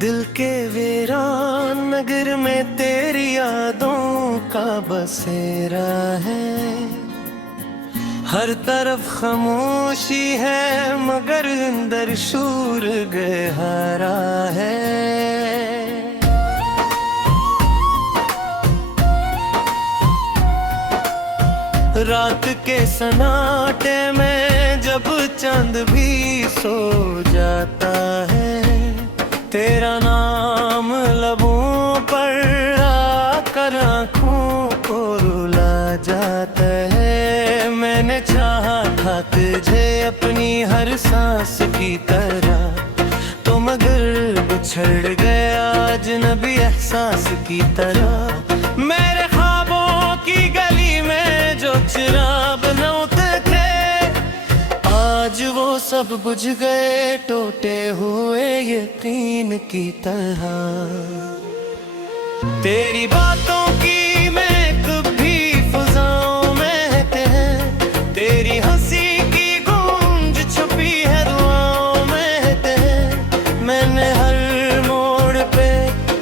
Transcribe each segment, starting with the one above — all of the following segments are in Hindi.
दिल के वीरान नगर में तेरी यादों का बसेरा है। हर तरफ खामोशी है मगर अंदर शूर गहरा है। रात के सन्नाटे में जब चांद भी सो जाता है, तेरा नाम लबों पर आकर आँखों को रुला जाता है। मैंने चाहा था तुझे अपनी हर सांस की तरह, तो मगर बिछड़ गया अजनबी एहसास की तरह। मेरे ख्वाबों की गली में जो चिराग बनते थे, आज वो सब बुझ गए टूटे हुए यकीन की तरह। तेरी बातों की महक भी फिजाओं में है, तेरी हंसी की गूंज छुपी है दुआओं में है। मैंने हर मोड़ पे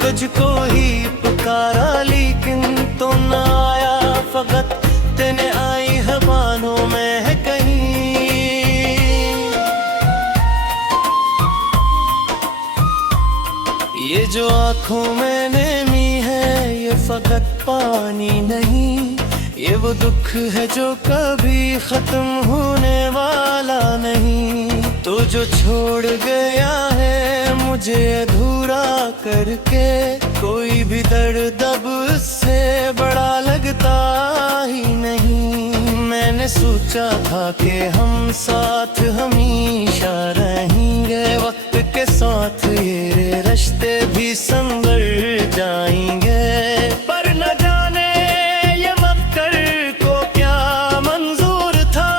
तुझको ही पुकारा, लेकिन तो ना आया फकत तेने आई है बाहों में है कहीं। ये जो आँखों में नमी है ये फकत पानी नहीं, ये वो दुख है जो कभी खत्म होने वाला नहीं। तो जो छोड़ गया है मुझे अधूरा करके, कोई भी दर्द अब उससे बड़ा लगता ही नहीं। मैंने सोचा था कि हम साथ हमेशा रहेंगे, वक्त के साथ ये रिश्ते भी संभल जाएंगे। पर न जाने ये मक्कर को क्या मंजूर था,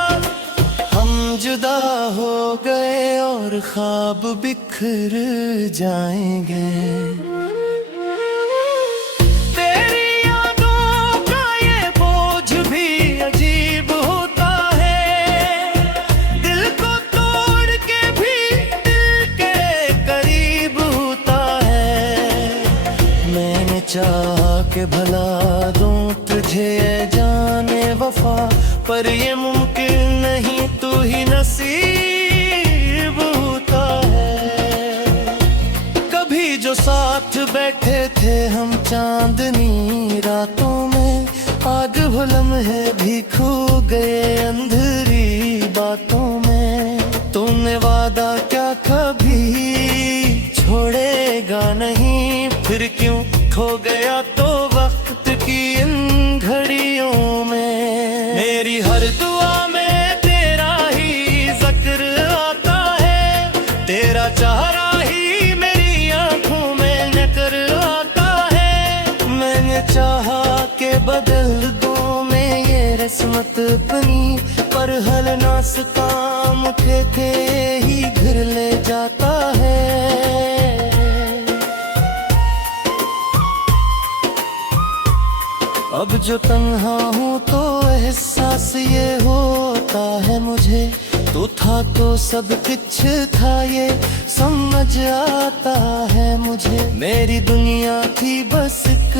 हम जुदा हो गए और ख्वाब बिखर जाएंगे। चाह के भला दूं तुझे जाने वफा, पर ये मुमकिन नहीं, तू ही नसीब होता है। कभी जो साथ बैठे थे हम चांदनी रातों में, आज वो लम्हे भी खो गए अंधेरी बातों में। तूने वादा क्या कभी छोड़ेगा नहीं, फिर क्यों खो गया तो वक्त की इन घड़ियों में। मेरी हर दुआ में तेरा ही जिक्र आता है, तेरा चेहरा ही मेरी आंखों में नजर आता है। मैंने चाहा के बदल दूं मैं ये रस्मत अपनी, पर हल नास काम उठे ही घर ले जाता है। अब जो तन्हा हूँ तो एहसास ये होता है मुझे, तू था तो सब कुछ था ये समझ आता है मुझे। मेरी दुनिया थी बस एक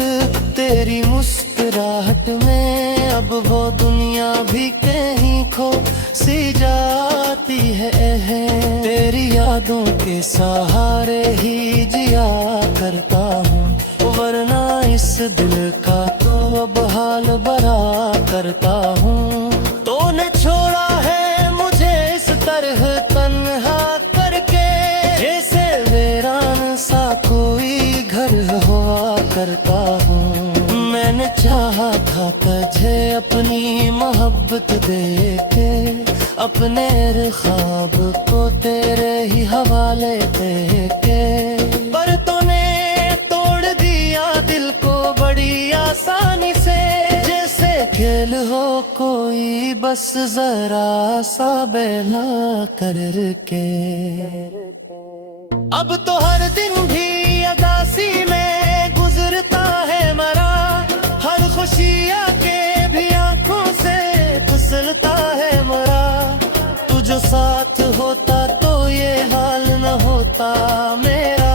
तेरी मुस्कुराहट में, अब वो दुनिया भी कहीं खो सी जाती है। तेरी यादों के सहारे ही जिया करता हूँ, वरना इस दिल का तो अब हाल बरा करता हूँ। तूने छोड़ा है मुझे इस तरह तन्हा करके, जैसे वीरान सा कोई घर हुआ करता हूँ। मैंने चाहा था तुझे अपनी मोहब्बत देके, अपने ख्वाब को तेरे ही हवाले देके, पर तूने तोड़ दिया दिल को बड़ी आसानी से। जैसे खेल हो कोई बस जरा सा बेला करके। अब तो हर दिन भी अदासी में गुजरता है मरा, हर खुशी आके भी आंखों से फिसलता है मरा। तू जो साथ होता तो ये हाल न होता मेरा,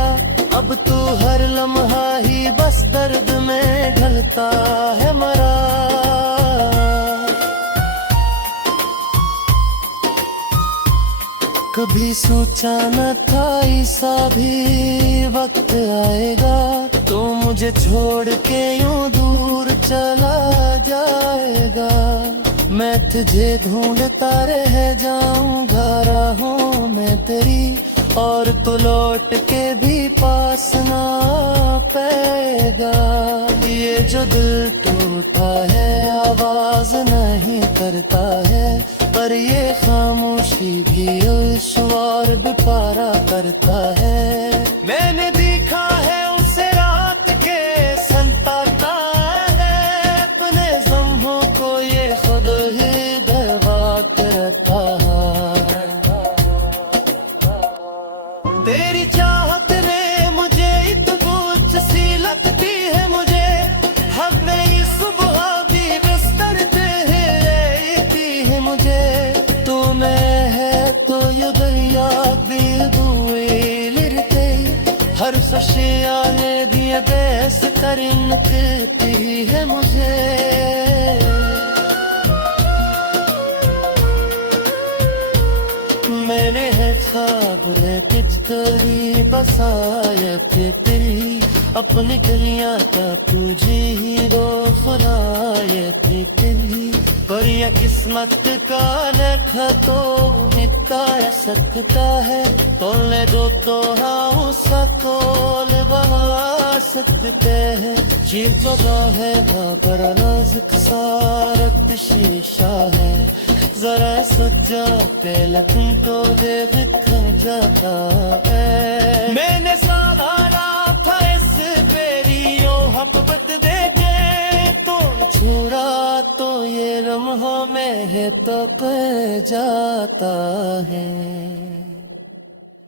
अब अब तू हर लम्हा ही बस दर्द में ढलता है मरा। कभी सोचा न था ऐसा भी वक्त आएगा, तो मुझे छोड़ के यूं दूर चला जाएगा। मैं तुझे ढूंढता रह जाऊंगा राहों में तेरी, और तू लौट के भी पास ना पाएगा। ये जो दिल टूटा है आवाज नहीं करता है, पर ये खामोशी भी उश्वार भी पारा करता है। मैंने देखा है उसे रात के संताता है, अपने ज़म्हों को ये खुद ही दरबात रहता है। तेरी चाहत ने मुझे इतनी सी लगती है मुझे, हर नई सुबह भी बिस्तर पे रहती है मुझे। तू मैं है तो ये दरिया भी दुएलिरते, हर सशियाने दिए बेस करिन कहती है मुझे। मैंने है ख्वाब ले तितली बसाया थे तेरी, अपनी गलियां का तुझे ही रो फराए थे तेरी। पर यह किस्मत का लेखा तो मिटा सकता है, तोले दो तो हाँ उसका तोल बहा सकते हैं। ये जगह है वहाँ पर नाजुक सारत शीशा है, जरा सजा पहले तुमको देख जाता है। मैंने साधारा था इस बेरियो मोहब्बत देखे, तो छोड़ा तो ये लम्हों में है तो जाता है।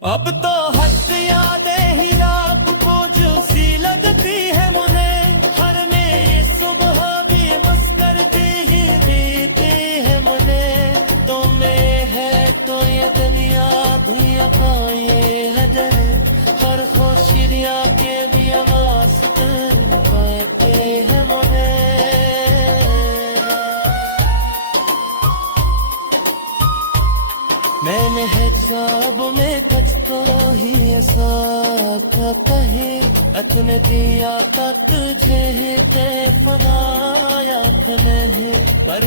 अब तो हद यादें ही रात को जो सी लगती है मुझे, हर नई सुबह भी मुस्कुराती ही बीती है मुझे। तो मैं है तो ये दुनिया दुनिया का ये है, हर खुशियाँ के भी आवाज़ पाते हैं मुझे। मैंने है ख्वाब में कुछ तो ही ऐसा कहे, अपने दिया था तुझे ते फनाया नहीं। पर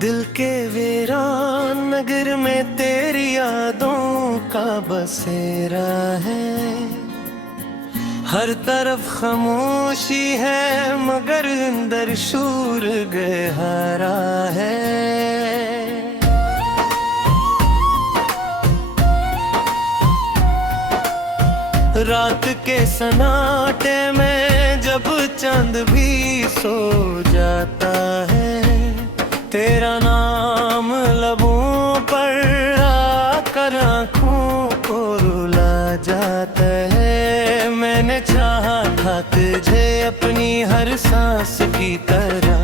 दिल के वीरान नगर में तेरी यादों का बसेरा है, हर तरफ खामोशी है मगर अंदर शूर गहरा है। रात के सन्नाटे में जब चांद भी सो जाता है, तेरा नाम लबों पर आकर आँखों को रुला जाता है। मैंने चाहा था तुझे अपनी हर सांस की तरह,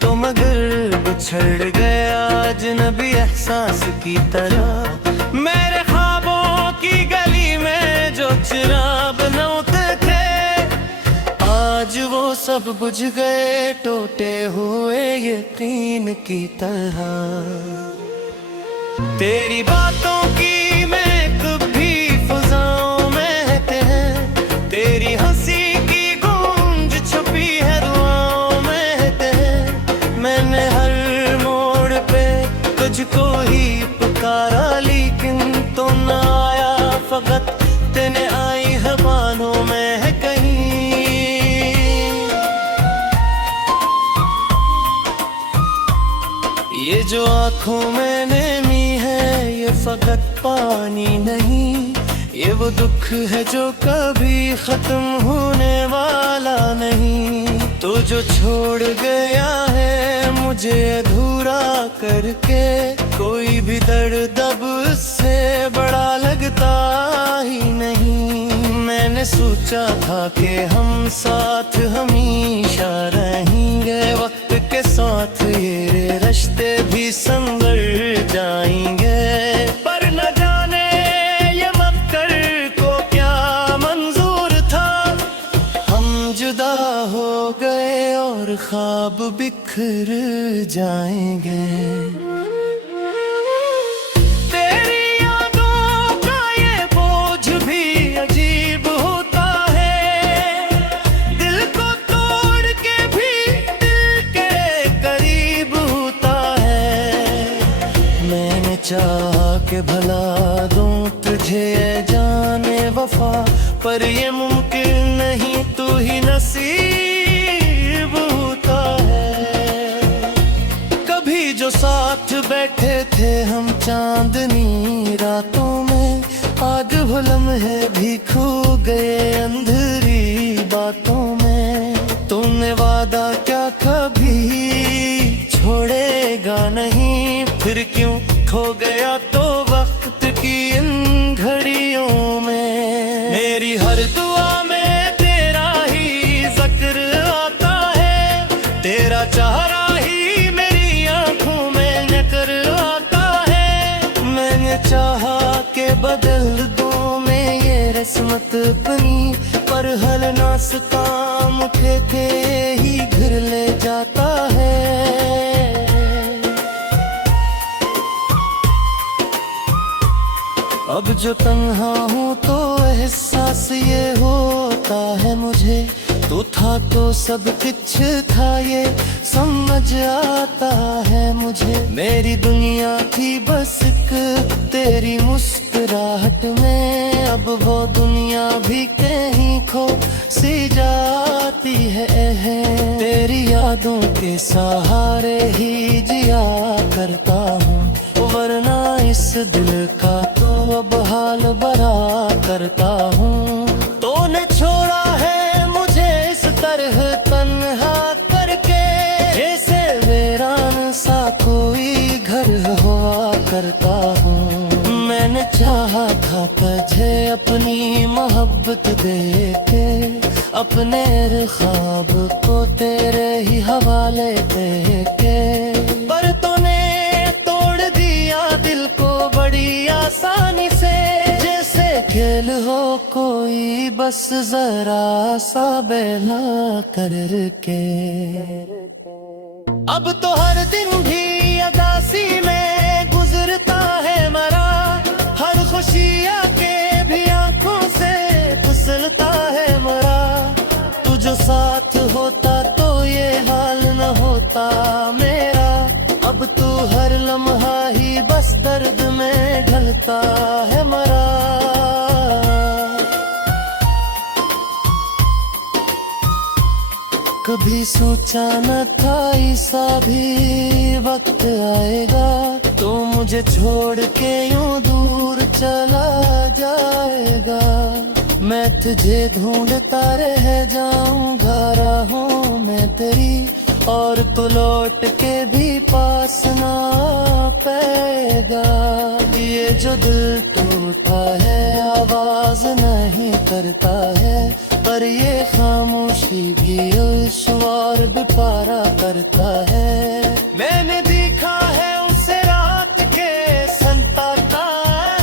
तो मगर बिछड़ गया अजनबी एहसास की तरह। मेरे ख्वाबों की गली में जो चिराग नौते थे, आज वो सब बुझ गए टूटे हुए यकीन की तरह। तेरी बातों की महक भी फिजाओं में है, तेरी हंसी की गूंज छुपी है दुआओं में है। मैंने हर मोड़ पे तुझको ही पुकारा, लेकिन तो ना आया फकत तेने आई है बानों में है कहीं। ये जो आँखों में नमी है ये फकत पानी नहीं, ये वो दुख है जो कभी खत्म होने वाला नहीं। तो जो छोड़ गया है मुझे अधूरा करके, कोई भी दर्द अब उससे बड़ा लगता ही नहीं। मैंने सोचा था कि हम साथ हमेशा रहेंगे, वक्त के साथ ये रिश्ते भी संभल जाएंगे। पर न जाने ये मक्कर को क्या मन ख्वाब बिखर जाएंगे। तेरी यादों का ये बोझ भी अजीब होता है, दिल को तोड़ के भी दिल के करीब होता है। मैंने चाहा कि भला दूं तुझे ये जाने वफा, पर ये मुमकिन नहीं, तू ही नसीब होता है। कभी जो साथ बैठे थे हम चांदनी रातों में, आज वो लम्हे भी खो गए अंधेरी बातों में। तुमने वादा क्या कभी छोड़ेगा नहीं, फिर क्यों खो गया तो वक्त की इन घड़ियों में। मेरी हर दुआ में तेरा ही जिक्र आता है, तेरा चेहरा ही मेरी आंखों में नजर आता है। मैंने चाहा के बदल दूं मैं ये रस्मत अपनी, पर हर नाश्ता मुझे थे ही घर ले जाता है। अब जो तन्हा हूँ तो एहसास ये होता है मुझे, तू था तो सब कुछ था ये समझ आता है मुझे। मेरी दुनिया थी बस एक तेरी मुस्कुराहट में, अब वो दुनिया भी कहीं खो सी जाती है। तेरी यादों के सहारे ही जिया करता हूँ, वरना इस दिल का तो अब हाल बरा करता हूँ। तूने छोड़ा है मुझे इस तरह तन्हा करके, जैसे वीरान सा कोई घर हुआ करता हूँ। मैंने चाहा था तुझे अपनी मोहब्बत देके, अपने ख्वाब को तेरे ही हवाले देके, पर तूने तोड़ दिया दिल को बड़ी आसानी से, जैसे खेल हो कोई बस जरा सा बेला करके। अब तो हर दिन भी अदासी में गुजरता है मरा, हर खुशी आके भी आंखों से फिसलता है मरा। तू जो साथ होता तो ये हाल न होता मेरा, अब तू हर लम्हा ही बस दर्द में ढलता है मरा। कभी सोचा न था ऐसा भी वक्त आएगा, तो मुझे छोड़ के यूं दूर चला जाएगा। मैं तुझे ढूंढता रह जाऊंगा राहों में तेरी, और तो लौट के भी पास ना पाएगा। ये जो दिल टूटा है आवाज नहीं करता है, पर ये खामोशी भी शुआर बिपारा करता है। मैंने देखा है उसे रात के संताता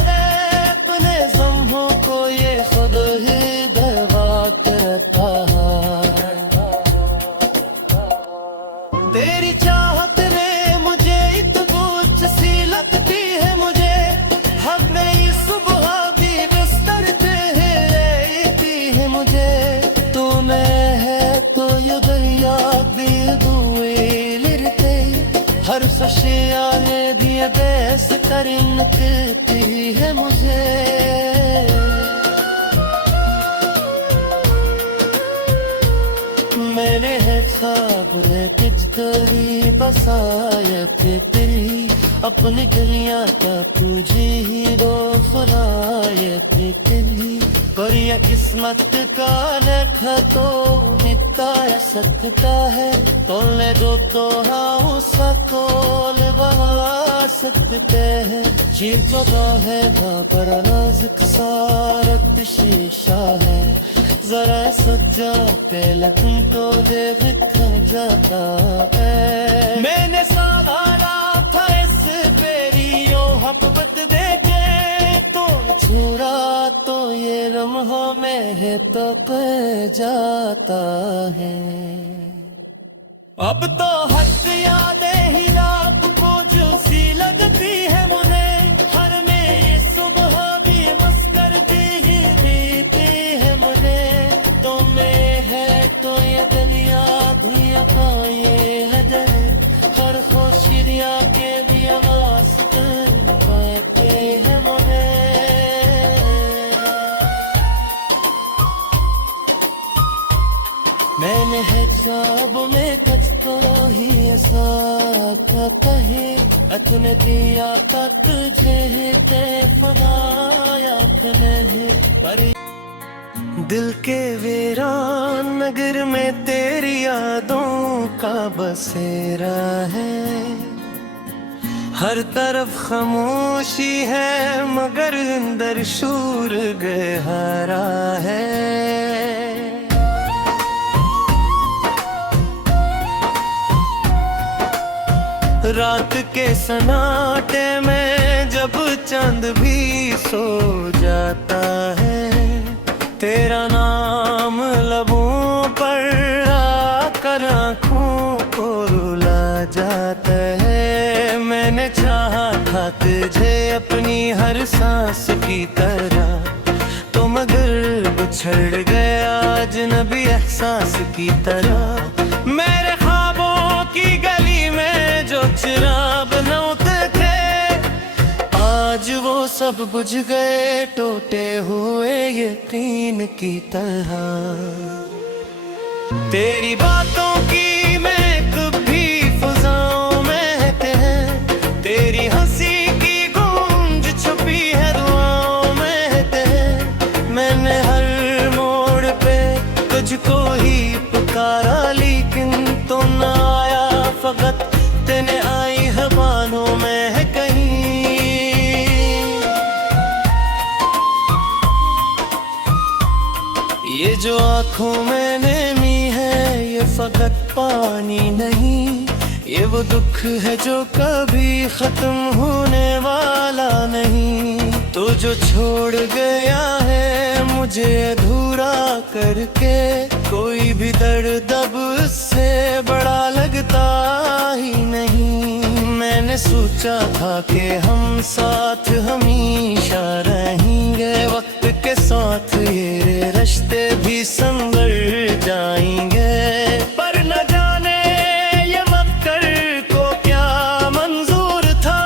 है, अपने ज़म्हों को ये खुद ही दरवा करता है। तेरी चाहत ने मुझे इतबूच सी लगती है मुझे, हर नई सुबह भी बिस्तर पे लेती है मुझे। तू मैं है तो ये दरिया भी दुए लिरते, हर सशियाले दिए बेस करिन कहती है मुझे। मैंने है ख्वाब ने पिचकारी बसाया थे तेरी, अपनी गलियां का तुझे ही रो फुलाए थे तेरी। पर यह किस्मत का लेखा तो मिटता सकता है, तोले जो तो हाँ सकोल बहा सकते हैं। जी जगह है पर नाजुक सारत शीशा है, जरा सजा पहले तुमको देख जाता है। मैंने सहारा था इस पेरियों मोहब्बत देखे, तो छुरा तो ये लम्हों में है तो जाता है। अब तो हद यादें ही रात बोझ सी लगती है मुझे, हर नई सुबह भी मुस्कुराती ही बीती है मुझे। तुम्हें है तो ये दुनिया दुनिया का ये है दिल, हर खुशियाँ के भी आवाज़ पाते हैं मुझे। मैंने है ख्वाब में कुछ तो ही ऐसा कहे, अतने दिया का तुझे के फनाया नहीं पर दिल के वीरान नगर में तेरी यादों का बसेरा है। हर तरफ खामोशी है मगर अंदर शूर गहरा है। रात के सन्नाटे में जब चांद भी सो जाता है, तेरा नाम लबों पर आकर आँखों को रुला जाता है। मैंने चाहा था तुझे अपनी हर सांस की तरह, तो मगर बिछड़ गया अजनबी एहसास की तरह। मेरे ख्वाबों की गली में जो चिराग बनते थे, आज वो सब बुझ गए टूटे हुए यकीन की तरह। तेरी बातों की मैं कभी फिजाओं में है, तेरी हंसी की गूंज छुपी है दुआओं में है। मैंने हर मोड़ पे तुझको ही पुकारा लेकिन तो ना आया, फकत तेने आई है बानों में है कहीं। ये जो आँखों में नमी है ये फकत पानी नहीं, ये वो दुख है जो कभी खत्म होने वाला नहीं। तो जो छोड़ गया है मुझे अधूरा करके, कोई भी दर्द अब उससे बड़ा लगता ही नहीं। मैंने सोचा था कि हम साथ हमेशा रहेंगे, वक्त के साथ ये रिश्ते भी संभल जाएंगे। पर न जाने ये वक्त को क्या मंजूर था,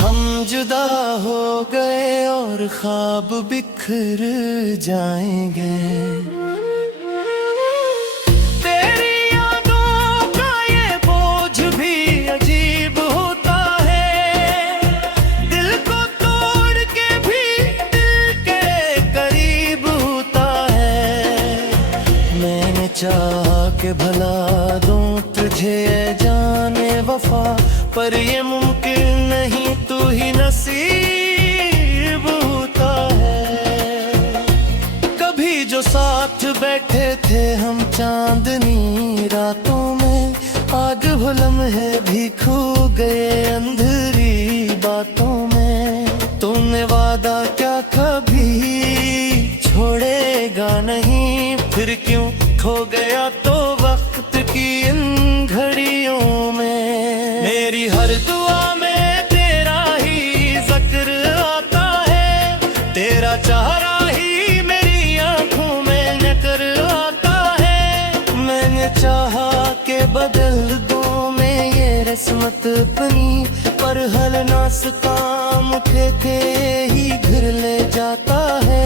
हम जुदा हो गए और ख्वाब बिखर जाएंगे। तेरी यादों का ये बोझ भी अजीब होता है, दिल को तोड़ के भी दिल के करीब होता है। मैंने चाहा कि भला दूं तुझे जाने वफा, पर ये मुमकिन नहीं, तू ही नसीब होता है। कभी जो साथ बैठे थे हम चांदनी रातों में, आज वो लम्हे भी खो गए अंधेरी बातों में। तुमने वादा क्या कभी छोड़ेगा नहीं, फिर क्यों खो गया तो वक्त की इन घड़ियों में। मेरी हर दुआ में तेरा ही जिक्र आता है, तेरा चेहरा ही मेरी आंखों में नजर आता है। मैंने चाहा के बदल दूं मैं ये रस्मत अपनी, पर हल ना सका मुझे के ही घर ले जाता है।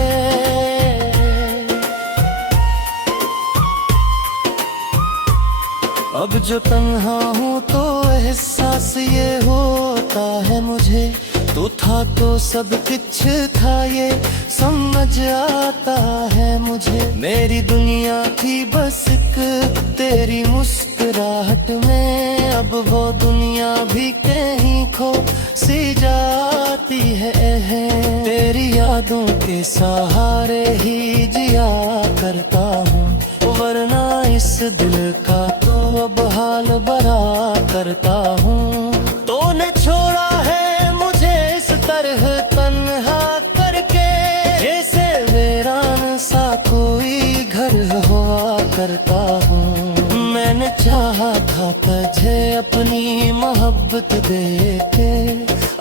अब जो तन्हा हूँ तो एहसास ये होता है मुझे, तू था तो सब कुछ था ये समझ आता है मुझे। मेरी दुनिया थी बस एक तेरी मुस्कुराहट में, अब वो दुनिया भी कहीं खो सी जाती है। तेरी यादों के सहारे ही जिया करता हूँ, वरना इस दिल का तो अब हाल बरा करता हूँ। तूने छोड़ा है मुझे इस तरह तन्हा करके, जैसे वीरान सा कोई घर हुआ करता हूँ। मैंने चाहा तुझे अपनी मोहब्बत देके,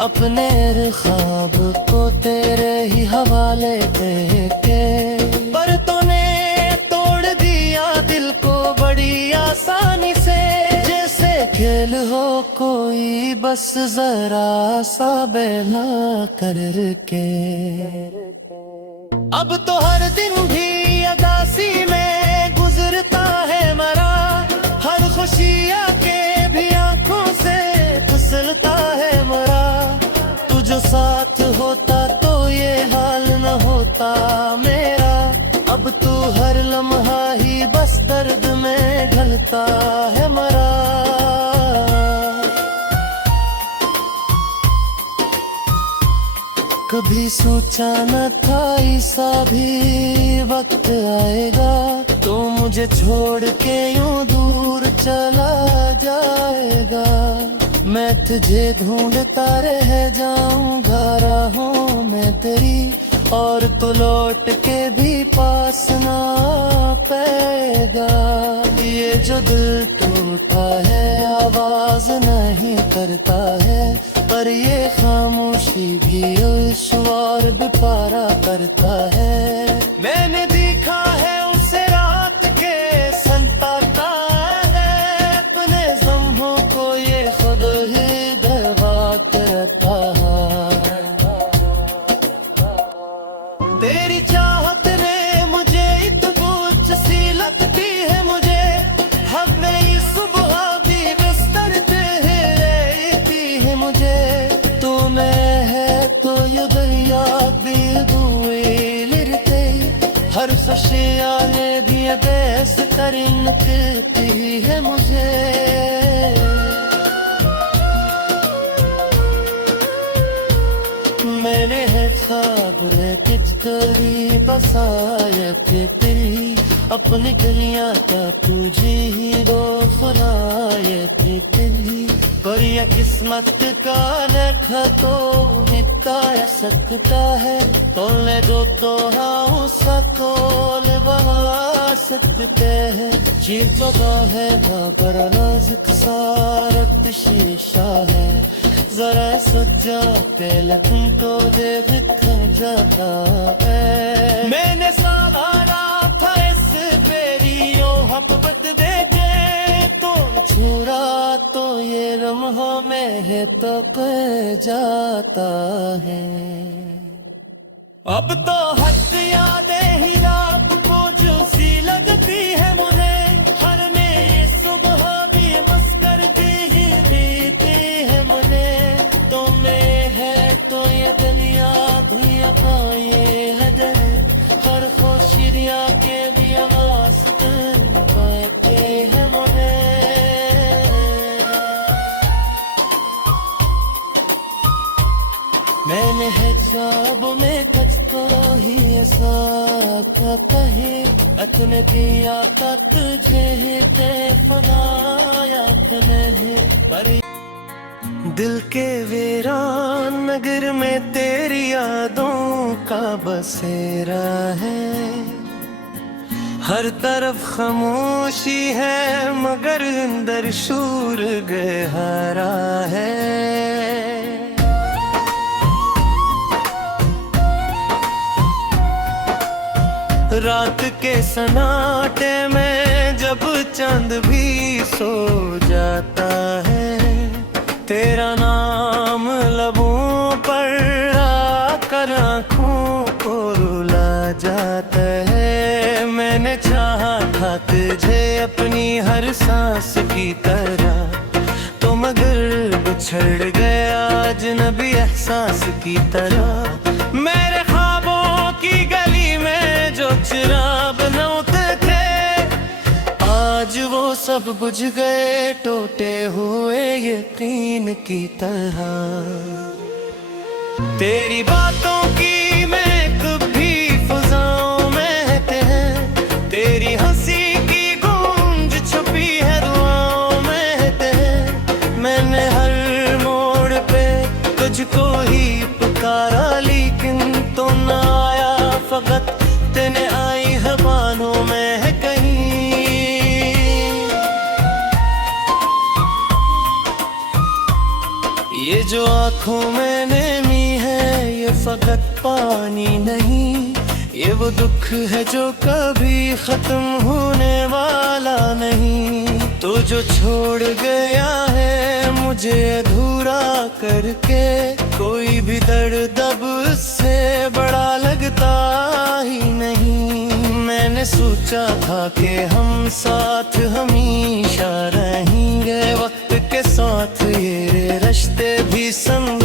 अपने ख्वाब को तेरे ही हवाले देके। पर तूने तोड़ दिया दिल को बड़ी आसानी से, जैसे खेल हो कोई बस जरा सा बेला करके। अब तो हर दिन भी अदासी में गुजरता है मरा, हर खुशी आके भी आंखों से फिसलता है मरा। तू जो साथ होता तो ये हाल न होता मेरा, अब तू हर लम्हा ही बस दर्द में ढलता है मरा। कभी सोचा न था ऐसा भी वक्त आएगा, तो मुझे छोड़ के यूं दूर चला जाएगा। मैं तुझे ढूंढता रह जाऊंगा राहों में तेरी, और तू लौट के भी पास ना पाएगा। ये जो दिल टूटा है आवाज नहीं करता है, पर ये खामोशी भी उश्वार भी पारा करता है। मैंने देखा है उसे रात के संताता है, अपने ज़म्हों को ये खुद ही दरबात रहता है। तेरी चाहत ने मुझे इतनी सी लगती है मुझे, हर नई सुबह भी बिस्तर पे रहती है मुझे। तू मैं है तो ये दरिया भी दुएलिरते, हर फशियाले दिए बेस करिन कहती है मुझे। मैंने है ख्वाब कितनी बसाया थे तेरी, अपनी दुनिया का तुझे ही दो फुलाए थे तेरी। पर यह किस्मत का लेखा तो मिटा सकता है, तोले दो तो हाँ सकोल बहा सकते हैं। चीज जगह है बड़ा नाजुक सारत शीशा है, जरा सजा पे लखन को देख जाता है। मैंने सवारा था इस बेरियो मोहब्बत देखे, तो छुरा तो ये लम्हों में है तो कह जाता है। अब तो हद यादें ही रात को जो सी लगती है मुझे, हर मेरी सुबह भी मुस्कुराती ही बीती है मुझे। तो मैं है तो ये दुनिया दुनिया का ये है दिल, हर खुशियाँ के भी मस्त पाते हैं मुझे। मैंने है ख्वाब में कुछ तो ही ऐसा क्या कहे, अपने किया था तुझे के फनाया नहीं। पर दिल के वीरान नगर में तेरी यादों का बसेरा है, हर तरफ खामोशी है मगर अंदर शूर गहरा है। रात के सन्नाटे में जब चांद भी सो जाता है, तेरा नाम लबों पर आकर आँखों को रुला जाता है। मैंने चाहा था तुझे अपनी हर सांस की तरह, तो मगर बिछड़ गया अजनबी एहसास की तरह। मेरे ख्वाबों की गली में जो चिराग बनते थे, आज वो सब बुझ गए टूटे हुए यकीन की तरह। तेरी बातों की महक भी फिजाओं में है, तेरी हंसी की गूंज छुपी है दुआओं में है। मैंने हर मोड़ पे तुझको ही पुकारा, लेकिन तो ना आया फकत तेने आई है बानों में है कहीं। जो आंखों में नेमी है ये फकत पानी नहीं, ये वो दुख है जो कभी खत्म होने वाला नहीं। तो जो छोड़ गया है मुझे अधूरा करके, कोई भी दर्द अब उससे बड़ा लगता ही नहीं। मैंने सोचा था कि हम साथ हमेशा रहेंगे, वक्त के साथ ये रिश्ते भी संग